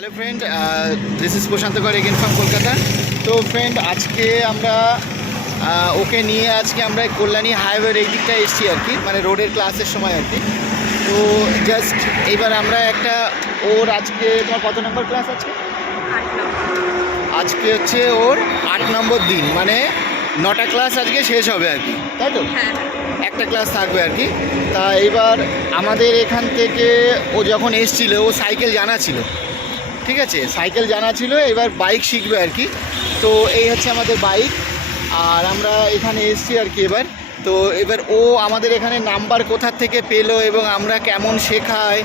Hello friend, this is Prashanta Kar again from Kolkata. তো friend, আজকে আমরা ওকে নিয়ে আজকে আমরা কল্যাণী হাইওয়ের এই দিকটা এসেছি আর কি, মানে রোডের ক্লাসের সময় আর কি। তো জাস্ট এবার আমরা একটা ওর আজকে তোমার কত নম্বর ক্লাস আছে? আজকে হচ্ছে ওর 8 নম্বর দিন, মানে 9টা ক্লাস আজকে শেষ হবে আর কি, তাই তো? একটা ক্লাস থাকবে আর কি। তা এবার আমাদের এখান থেকে ও যখন এসছিল ও সাইকেল জানা ছিল, ঠিক আছে, সাইকেল জানা ছিল, এবার বাইক শিখবে আর কি। তো এই হচ্ছে আমাদের বাইক, আর আমরা এখানে এসছি আর কি। এবার ও আমাদের এখানে নাম্বার কোথা থেকে পেলো এবং আমরা কেমন শেখাই,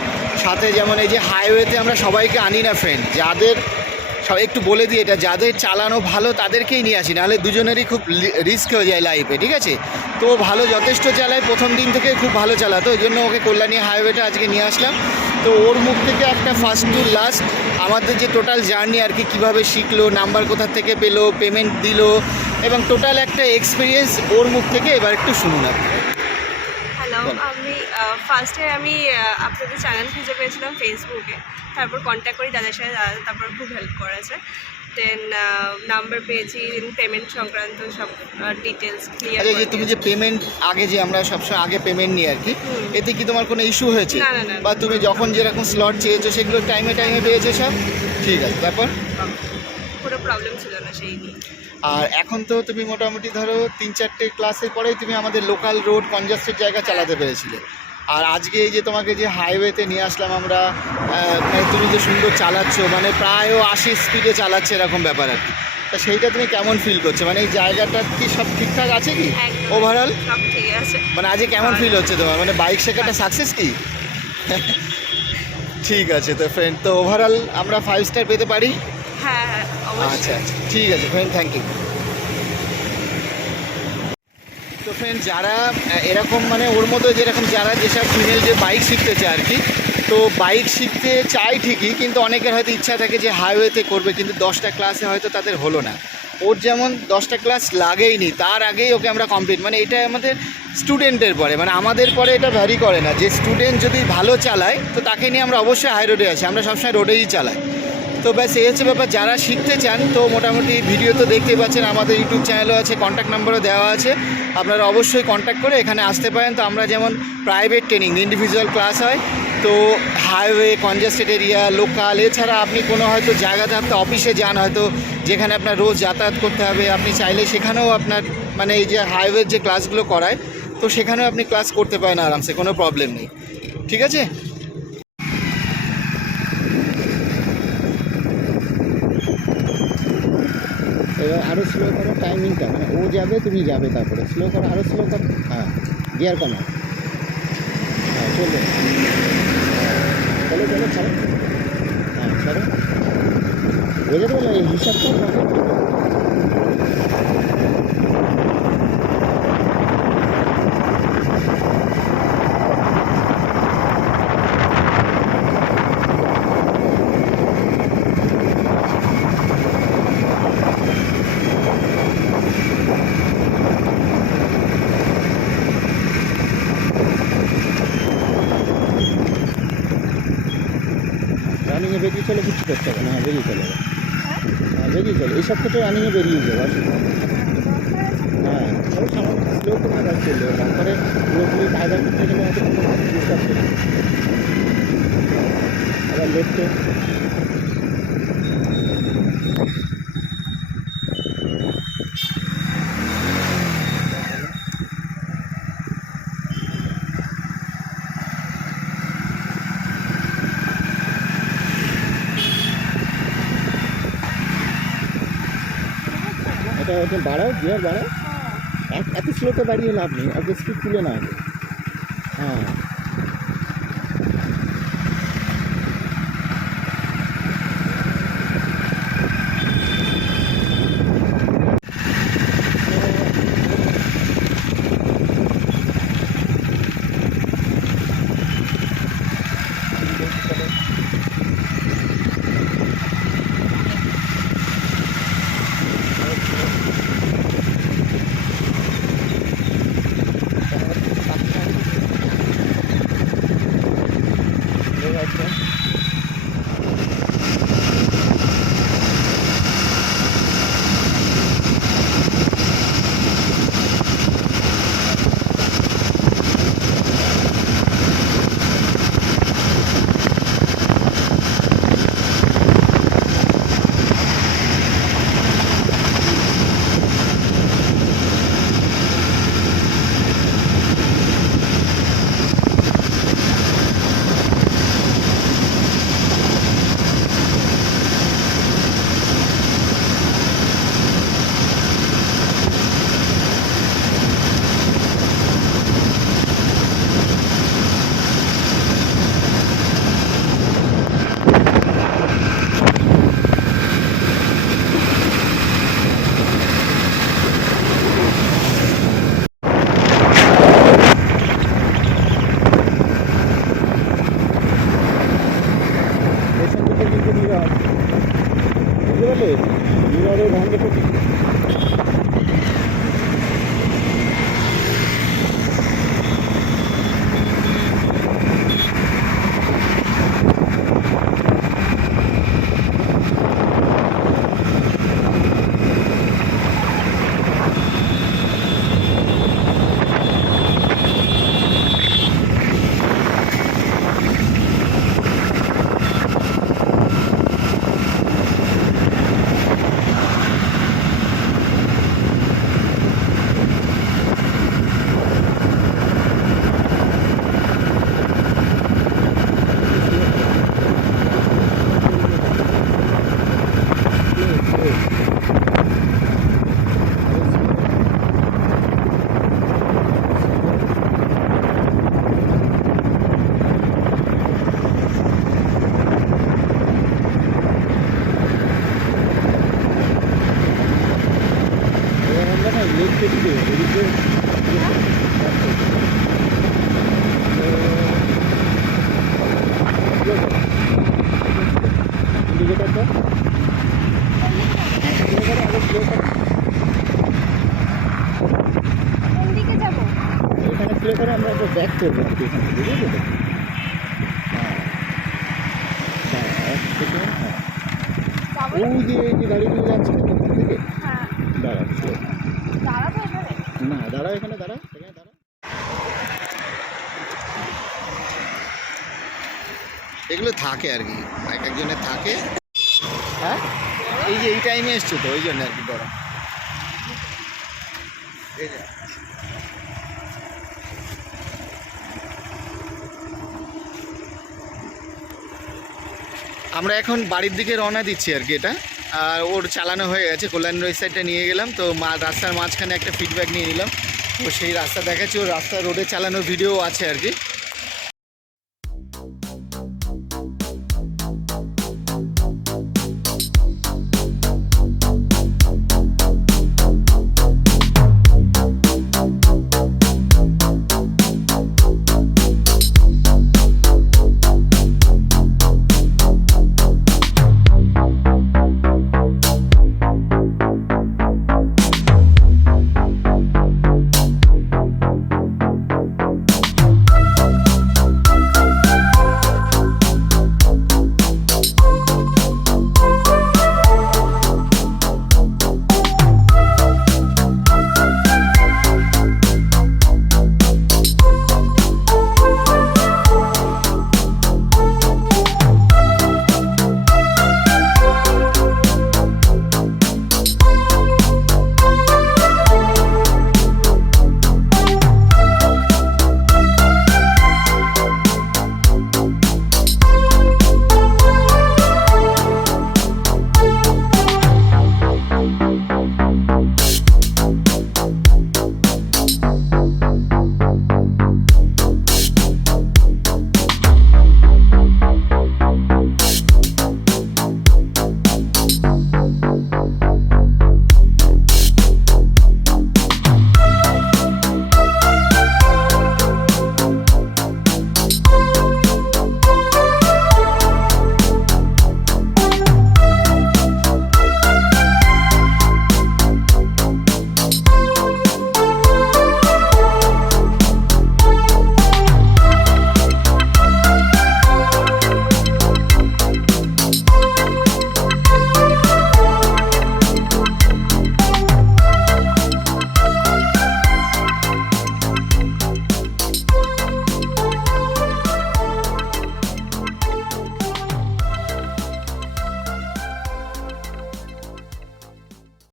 সাথে যেমন এই যে হাইওয়েতে আমরা সবাইকে আনি না ফ্রেন্ড, যাদের সব একটু বলে দিই, এটা যাদের চালানো ভালো তাদেরকেই নিয়ে আসি, নাহলে দুজনেরই খুব রিস্ক হয়ে যায় লাইফে, ঠিক আছে? তো ভালো যথেষ্ট চালায়, প্রথম দিন থেকে খুব ভালো চালাতো, ওই জন্য ওকে কল্যাণী হাইওয়েটা আজকে নিয়ে আসলাম। তো ওর মুখ থেকে একটা ফার্স্ট টু লাস্ট আমাদের যে টোটাল জার্নি আর কি, কীভাবে শিখলো, নাম্বার কোথা থেকে পেলো, পেমেন্ট দিল, এবং টোটাল একটা এক্সপিরিয়েন্স ওর মুখ থেকে এবার একটু শুনুন আপনি। হ্যালো, ফার্স্টে আমি আপনাদের চ্যানেল খুঁজে পেয়েছিলাম ফেসবুকে, তারপর কন্ট্যাক্ট করি দাদার সাথে, দাদা তারপর খুব হেল্প করেছে। দেন নাম্বার পেয়েছি, পেমেন্ট সংক্রান্ত সব ডিটেলস ক্লিয়ার। আচ্ছা, যে তুমি যে পেমেন্ট আগে, যে আমরা সবসময় আগে পেমেন্ট নিই আর কি, এতে কি তোমার কোনো ইস্যু হয়েছে? না না না, বা তুমি যখন যেরকম স্লট চেয়েছো সেগুলো টাইমে পেয়েছো সব? ঠিক আছে, তারপর কোনো প্রবলেম ছিল না সেই নিয়ে। আর এখন তো তুমি মোটামুটি ধরো 3-4টে ক্লাসের পরেই তুমি আমাদের লোকাল রোড কনজাস্টেড জায়গা চালাতে পেরেছিলে। আর আজকে এই যে তোমাকে যে হাইওয়েতে নিয়ে আসলাম আমরা, মানে তুমি যে সুন্দর চালাচ্ছ, মানে প্রায় 80 স্পিডে চালাচ্ছে এরকম ব্যাপার আর কি। তা সেইটা তুমি কেমন ফিল করছো? মানে এই জায়গাটা কি সব ঠিকঠাক আছে কি ওভারঅল? সব ঠিক আছে। মানে আজকে কেমন ফিল হচ্ছে তোমার, মানে বাইক শেখাটা সাকসেস কি? ঠিক আছে তো ফ্রেন্ড, তো ওভারঅল আমরা 5 স্টার পেতে পারি? হ্যাঁ হ্যাঁ, আচ্ছা অবশ্যই। আচ্ছা, ঠিক আছে ফ্রেন্ড, থ্যাংক ইউ। তো ফ্রেন্ড, যারা এরকম মানে ওর মতো যেরকম যারা যেসব ফিমেল যে বাইক শিখতে চায় আর কি, তো বাইক শিখতে চাই ঠিকই, কিন্তু অনেকের হয়তো ইচ্ছা থাকে যে হাইওয়েতে করবে, কিন্তু 10টা ক্লাসে হয়তো তাদের হলো না। ওর যেমন 10টা ক্লাস লাগেইনি, তার আগেই ওকে আমরা কমপ্লিট, মানে এটা আমাদের স্টুডেন্টের পরে, মানে আমাদের পরে এটা ভ্যারি করে না, যে স্টুডেন্ট যদি ভালো চালায় তো তাকে নিয়ে আমরা অবশ্যই হাই রোডে আছি, আমরা সবসময় রোডেই চালাই। তো ব্যাস এই হচ্ছে ব্যাপার। যারা শিখতে চান তো মোটামুটি ভিডিও তো দেখতেই পাচ্ছেন, আমাদের ইউটিউব চ্যানেলও আছে, কন্ট্যাক্ট নাম্বারও দেওয়া আছে, আপনারা অবশ্যই কন্ট্যাক্ট করে এখানে আসতে পারেন। তো আমরা যেমন প্রাইভেট ট্রেনিং, ইন্ডিভিজুয়াল ক্লাস হয়, তো হাইওয়ে, কনজাস্টেড এরিয়া, লোকাল, এছাড়া আপনি কোনো হয়তো জায়গাতে আপনি অফিসে যান হয়তো, যেখানে আপনার রোজ যাতায়াত করতে হবে, আপনি চাইলে সেখানেও আপনার মানে এই যে হাইওয়ের যে ক্লাসগুলো করায়, তো সেখানেও আপনি ক্লাস করতে পারেন আরামসে, কোনো প্রবলেম নেই, ঠিক আছে? এবার আরও স্লো করো টাইমিংটা, মানে ও যাবে তুমি যাবে, তারপরে স্লো করো, আরও স্লো করো, হ্যাঁ, গিয়ার কমাও, হ্যাঁ চলবে, চলো চলো ছাড়ো, হ্যাঁ ছাড়ো, বোঝাতে পারলো এই হিসাবটা। রানিংয়ে বেরিয়ে চলে, কিছু করতে হবে না, বেরিয়ে চলে, হ্যাঁ বেরিয়ে চলে, এইসব ক্ষেত্রে রানিংয়ে বেরিয়ে যাবে, অসুবিধা হ্যাঁ, সবাই সামান্য স্লো করে কাজ করলে, তারপরে পুরোপুরি ড্রাইভার করতে গেলে হয়তো ডিস্টার্ব করবে। আবার লেফটে এটা ওটা বাড়াও, গিয়ার বাড়াও, এত স্লোতে বাড়িয়ে লাভ নেই, আগে স্পিড তুলে না আগে, হ্যাঁ হচ্ছে নীরব, বুঝতে পারলে? নীরবের ভাঙে তো আমরা না লেক দেখতে এদিকে ইন্ডিকেটারটা কোন দিকে যাব? এখানে প্লে করে আমরা একটা ব্যাক করবো আর কি এখান থেকে, বুঝলি তো? হ্যাঁ এক সেকেন্ড, হ্যাঁ যাবো ওই যে গাড়িগুলো যাচ্ছে না ওখান থেকে, হ্যাঁ, দাঁড়া দাঁড়াবো এখানে। না দাঁড়া, এখানে দাঁড়া, এখানে দাঁড়া। এগুলো থাকে আর কি, এক একজনের থাকে। হ্যাঁ এই যে এই টাইমে এসছো তো ওই জন্য আর কি গরম। এই যে আমরা এখন বাড়ির দিকে রওনা দিচ্ছি আর কি। এটা আর ওর চালানো হয়ে গেছে, কল্যাণ ওই সাইডটা নিয়ে গেলাম, তো রাস্তার মাঝখানে একটা ফিডব্যাক নিয়ে নিলাম। তো সেই রাস্তা দেখাচ্ছি, ওর রাস্তা রোডে চালানোর ভিডিও আছে আর কি।